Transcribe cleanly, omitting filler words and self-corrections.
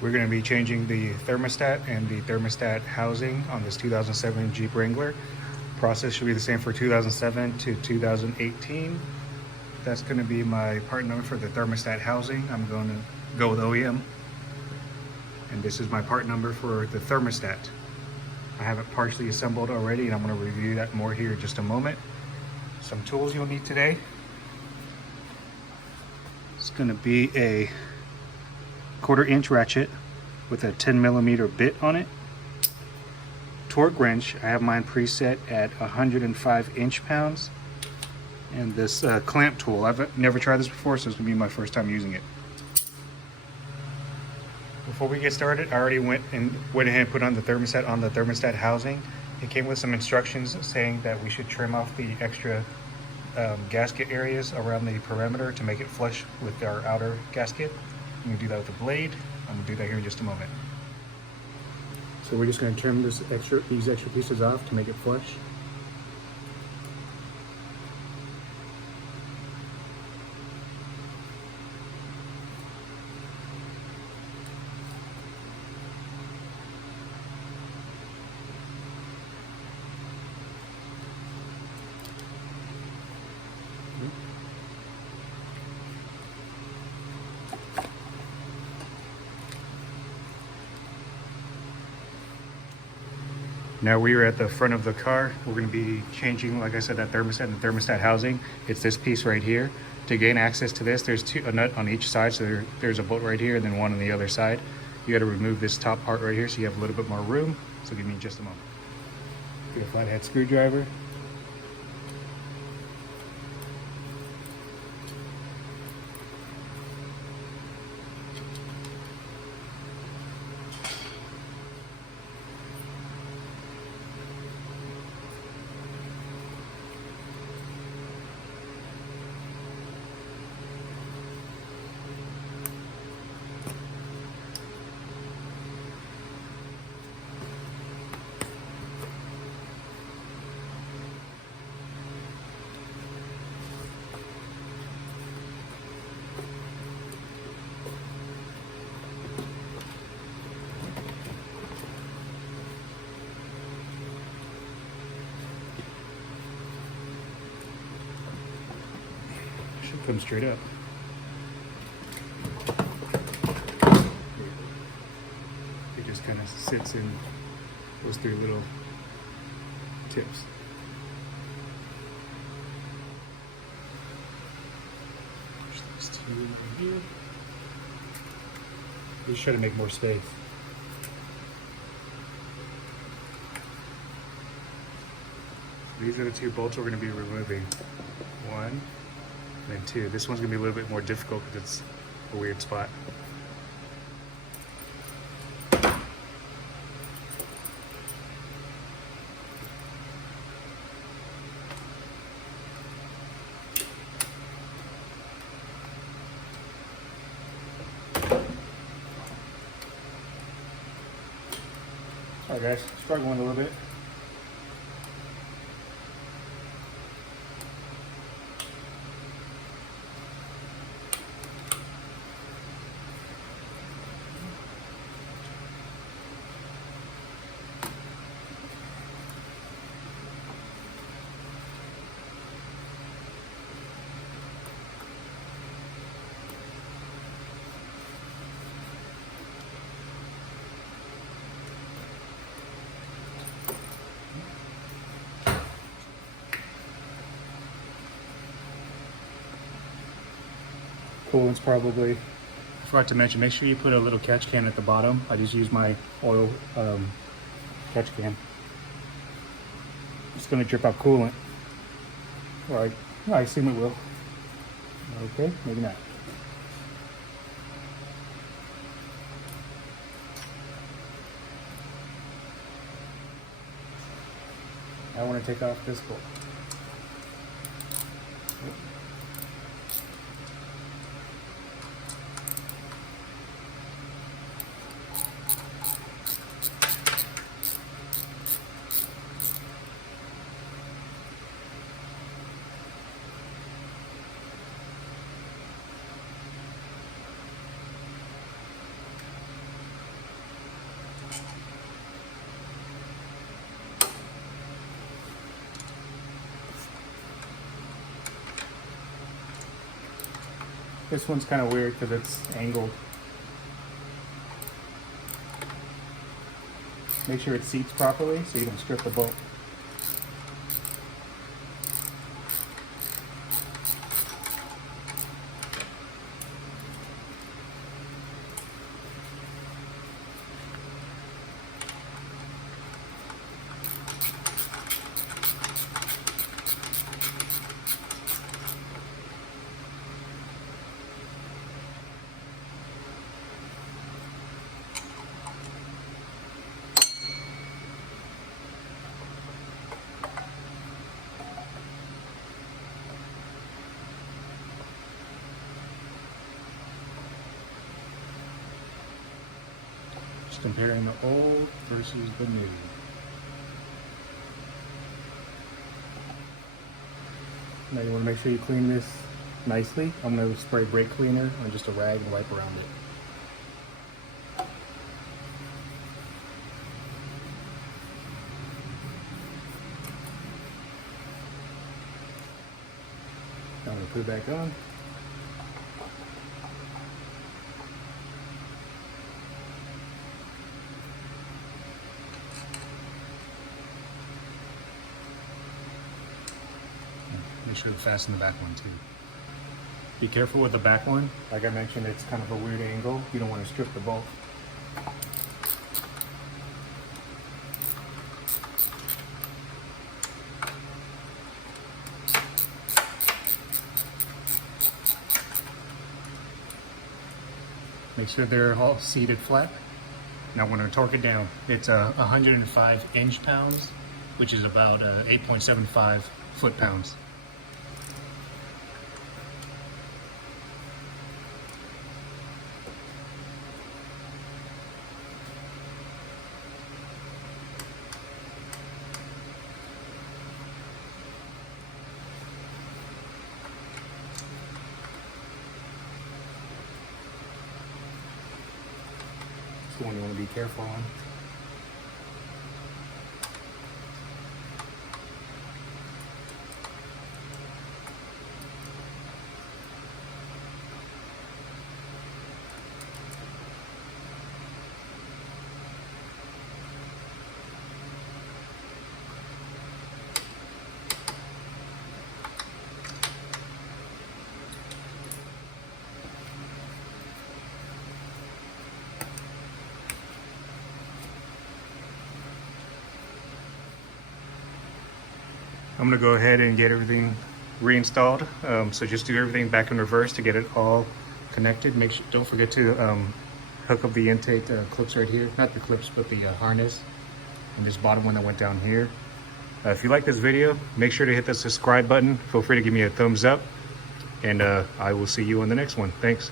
We're going to be changing the thermostat and the thermostat housing on this 2007 Jeep Wrangler. Process should be the same for 2007 to 2018. That's going to be my part number for the thermostat housing. I'm going to go with OEM. And this is my part number for the thermostat. I have it partially assembled already, and I'm going to review that more here in just a moment. Some tools you'll need today. It's going to be a 1/4 inch ratchet with a 10mm bit on it. Torque wrench, I have mine preset at 105 inch-pounds. And this clamp tool, I've never tried this before, so it's going to be my first time using it. Before we get started, I already went ahead and put on the thermostat housing. It came with some instructions saying that we should trim off the extra gasket areas around the perimeter to make it flush with our outer gasket. You can do that with a blade. I'm going to do that here in just a moment. So we're just going to trim these extra pieces off to make it flush. Now we are at the front of the car. We're going to be changing, like I said, that thermostat and the thermostat housing. It's this piece right here. To gain access to this, there's a nut on each side. So there's a bolt right here and then one on the other side. You got to remove this top part right here so you have a little bit more room. So give me just a moment. Get a flathead screwdriver. Should come straight up. It just kind of sits in those three little tips. Push these two right here. Just try to make more space. These are the two bolts we're going to be removing. One and then two. This one's going to be a little bit more difficult because it's a weird spot. Alright guys, struggling a little bit. Coolant's probably, I forgot to mention, make sure you put a little catch can at the bottom. I just use my oil catch can. It's going to drip out coolant. Alright, I assume it will. Okay, maybe not. I want to take off this bolt. This one's kind of weird because it's angled. Make sure it seats properly so you don't strip the bolt. Just comparing the old versus the new. Now you want to make sure you clean this nicely. I'm going to spray brake cleaner on just a rag and wipe around it. I'm going to put it back on. Make sure to fasten the back one too. Be careful with the back one. Like I mentioned, it's kind of a weird angle. You don't want to strip the bolt. Make sure they're all seated flat. Now when I torque it down, it's 105 inch-pounds, which is about 8.75 foot-pounds. The one you want to be careful on. I'm gonna go ahead and get everything reinstalled. So just do everything back in reverse to get it all connected. Don't forget to hook up the intake clips right here. Not the clips, but the harness. And this bottom one that went down here. If you like this video, make sure to hit the subscribe button. Feel free to give me a thumbs up. And I will see you on the next one. Thanks.